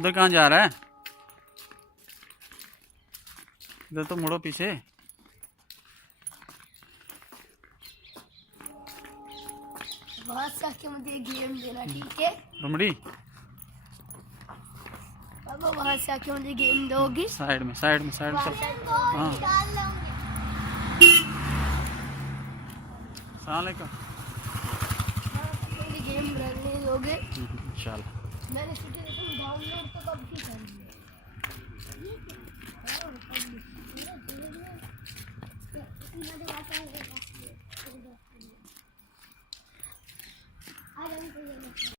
उधर कहाँ जा रहा है? इधर तो मुड़ो पीछे। मुझे गेम देना, ठीक है रुमड़ी? पापा वहाँ से आके मुझे गेम दोगी? साइड में चल। हाँ सलामकुम। मुझे गेम खेलने दोगे? इंशाल्लाह। मैंने सिचुएशन डाउनलोड तो कब की कर ली है।